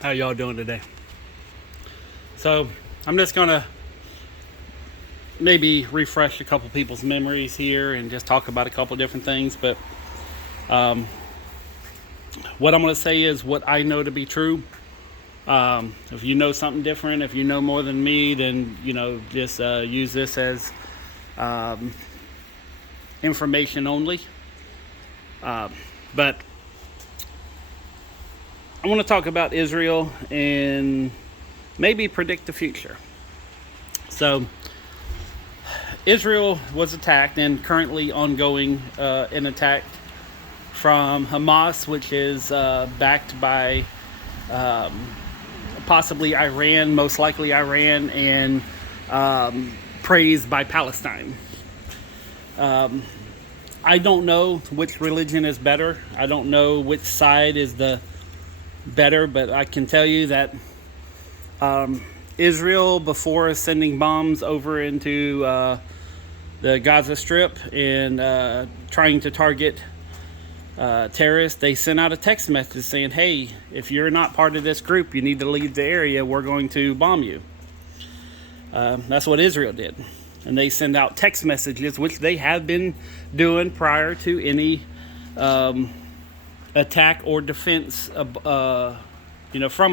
How y'all doing today? So I'm just gonna maybe refresh a couple people's memories here and just talk about a couple different things. But um, what I'm gonna say is what I know to be true. If you know something different, if you know more than me, then just use this as um, information only. But I want to talk about Israel and maybe predict the future. So, Israel was attacked and currently ongoing an attack from Hamas, which is backed by possibly Iran, most likely Iran, and praised by Palestine. I don't know which religion is better. I don't know which side is the better, but I can tell you that Israel, before sending bombs over into the Gaza Strip and trying to target terrorists, they sent out a text message saying, hey, if you're not part of this group, you need to leave the area. We're going to bomb you. That's what Israel did. And they send out text messages, which they have been doing prior to any attack or defense from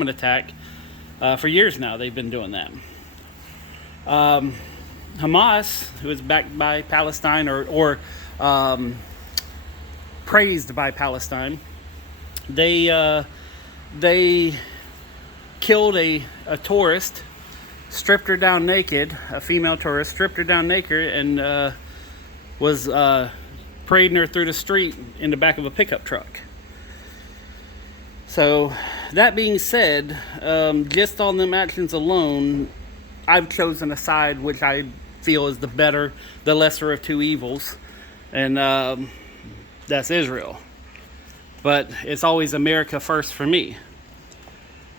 an attack. For years now, they've been doing that. Hamas, who is backed by Palestine or praised by Palestine, they killed a tourist, stripped her down naked, a female tourist, stripped her down naked, and was parading her through the street in the back of a pickup truck. So, that being said, just on them actions alone, I've chosen a side which I feel is the lesser of two evils, and that's Israel. But it's always America first for me.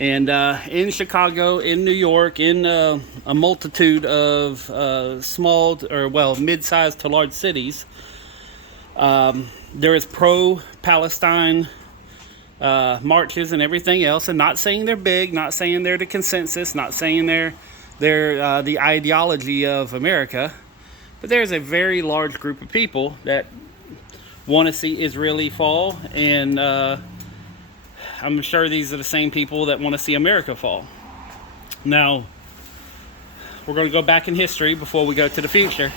And in Chicago, in New York, in a multitude of mid-sized to large cities, there is pro-Palestine marches and everything else, and not saying they're big, not saying they're the consensus, not saying they're the ideology of America, but there's a very large group of people that want to see Israel fall, and I'm sure these are the same people that want to see America fall. Now, we're going to go back in history before we go to the future,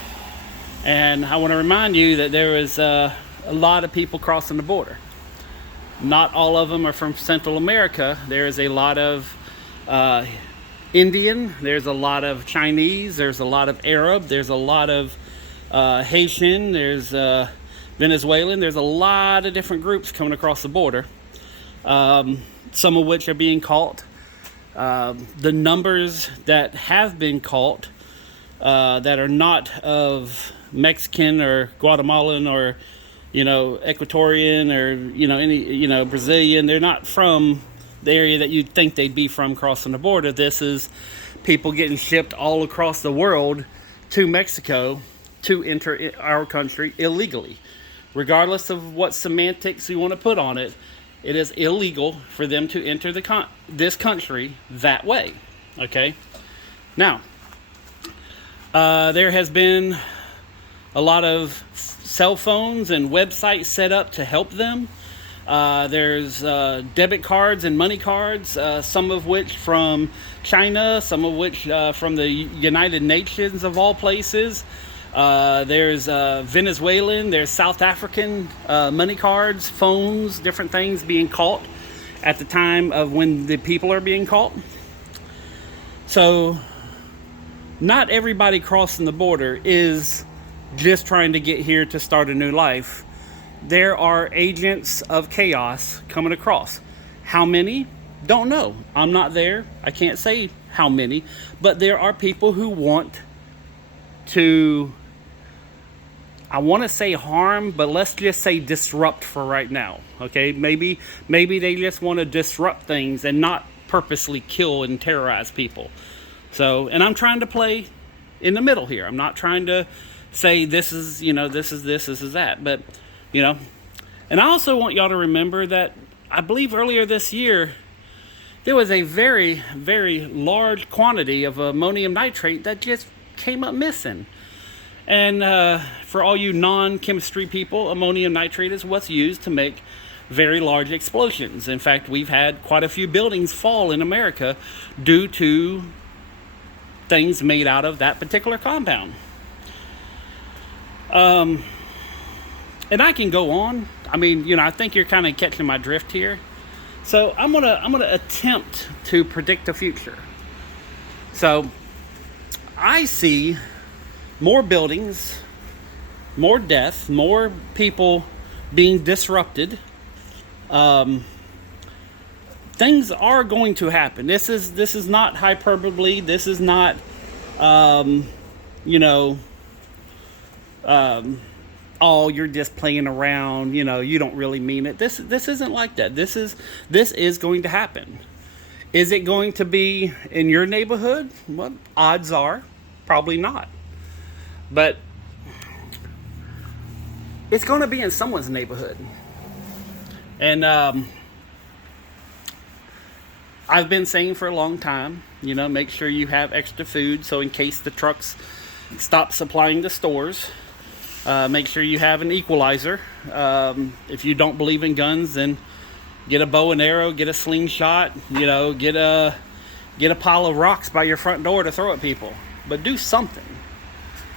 and I want to remind you that there is a lot of people crossing the border. Not all of them are from Central America. There is a lot of Indian, there's a lot of Chinese, there's a lot of Arab, there's a lot of Haitian, there's Venezuelan, there's a lot of different groups coming across the border, some of which are being caught. The numbers that have been caught that are not of Mexican or Guatemalan or Ecuadorian or any Brazilian, they're not from the area that you'd think they'd be from crossing the border. This is people getting shipped all across the world to Mexico to enter our country illegally. Regardless of what semantics you want to put on it, it is illegal for them to enter this country that way. Okay? Now, there has been a lot of cell phones and websites set up to help them. There's debit cards and money cards, some of which from China, some of which from the United Nations of all places. There's Venezuelan, there's South African money cards, phones, different things being caught at the time of when the people are being caught. So, not everybody crossing the border is just trying to get here to start a new life. There are agents of chaos coming across. How many? Don't know. I'm not there. I can't say how many. But there are people who want to, I want to say harm, but let's just say disrupt for right now. Okay? Maybe they just want to disrupt things and not purposely kill and terrorize people. So, and I'm trying to play in the middle here. I'm not trying to say this is that. But, and I also want y'all to remember that I believe earlier this year there was a very, very large quantity of ammonium nitrate that just came up missing. And for all you non-chemistry people, ammonium nitrate is what's used to make very large explosions. In fact, we've had quite a few buildings fall in America due to things made out of that particular compound. And I can go on. I mean, I think you're kind of catching my drift here. So I'm gonna attempt to predict the future. So I see more buildings, more death, more people being disrupted. Things are going to happen. This is not hyperbole. This is not, oh, you're just playing around. You don't really mean it. This isn't like that. This is going to happen. Is it going to be in your neighborhood? Well, odds are probably not. But it's going to be in someone's neighborhood. And I've been saying for a long time, make sure you have extra food, so in case the trucks stop supplying the stores, make sure you have an equalizer. If you don't believe in guns, then get a bow and arrow, get a slingshot, get a pile of rocks by your front door to throw at people. But do something.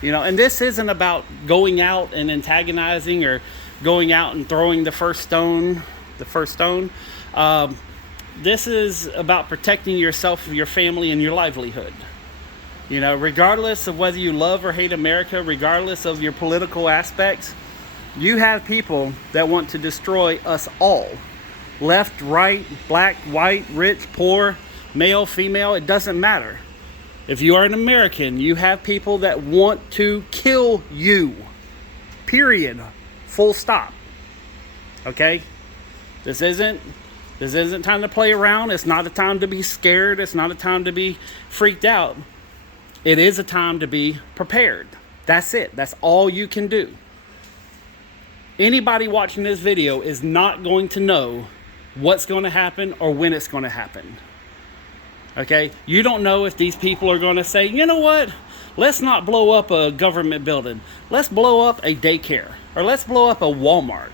And this isn't about going out and antagonizing or going out and throwing the first stone. This is about protecting yourself, your family, and your livelihood. Regardless of whether you love or hate America, regardless of your political aspects, you have people that want to destroy us all. Left, right, black, white, rich, poor, male, female, it doesn't matter. If you are an American, you have people that want to kill you. Period. Full stop. Okay? This isn't time to play around. It's not a time to be scared. It's not a time to be freaked out. It is a time to be prepared. That's it. That's all you can do. Anybody watching this video is not going to know what's going to happen or when it's going to happen. Okay? You don't know if these people are going to say, you know what? Let's not blow up a government building. Let's blow up a daycare. Or let's blow up a Walmart.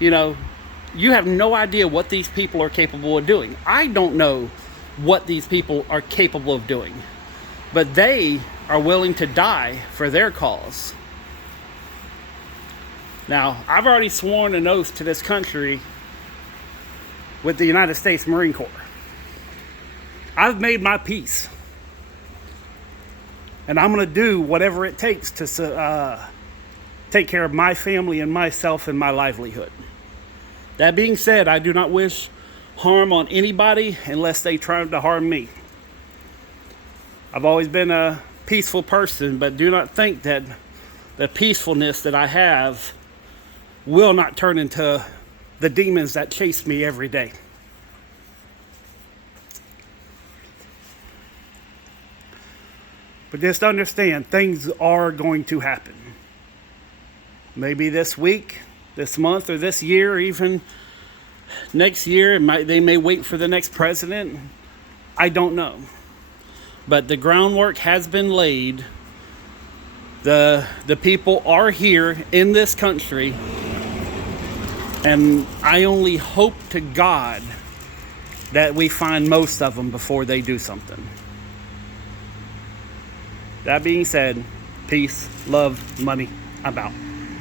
You have no idea what these people are capable of doing. I don't know what these people are capable of doing. But they are willing to die for their cause. Now, I've already sworn an oath to this country with the United States Marine Corps. I've made my peace. And I'm going to do whatever it takes to take care of my family and myself and my livelihood. That being said, I do not wish harm on anybody unless they try to harm me. I've always been a peaceful person, but do not think that the peacefulness that I have will not turn into the demons that chase me every day. But just understand, things are going to happen. Maybe this week, this month, or this year, or even next year. They may wait for the next president. I don't know. But the groundwork has been laid. The people are here in this country. And I only hope to God that we find most of them before they do something. That being said, peace, love, money, I'm out.